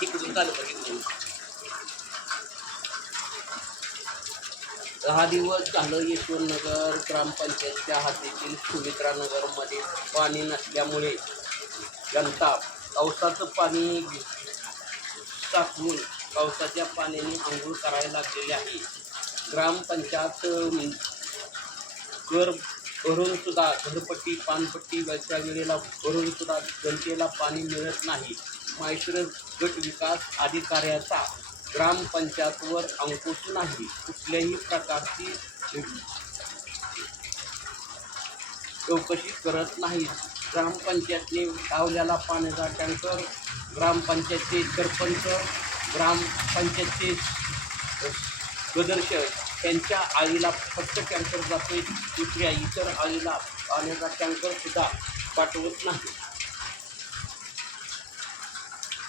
तिकडून चालू कर इकडून. 10 दिवस झालं यशवंतनगर ग्रामपंचायतच्या हद्दीतील सुमित्रा नगरमध्ये पाणी नसल्यामुळे जनता पावसाचं पाणी साठवून पावसाच्या पाण्याने अंघोळ करायला लागलेले आहे. ग्रामपंचायत घर भरूनसुद्धा घरपट्टी पानपट्टी वेळच्या वेळेला भरूनसुद्धा जनतेला पाणी मिळत नाही. माहेश्वर गट विकास अधिकाऱ्याचा ग्रामपंचायतवर अंकुश नाही. कुठल्याही प्रकारची चौकशी करत नाहीत. ग्रामपंचायतने लावलेला पाण्याचा टँकर ग्रामपंचायतचे सरपंच ग्रामपंचायतचे सदस्य त्यांच्या आईला फक्त टँकर जाते, दुसऱ्या इतर आईला पाण्याचा टँकरसुद्धा पाठवत नाही.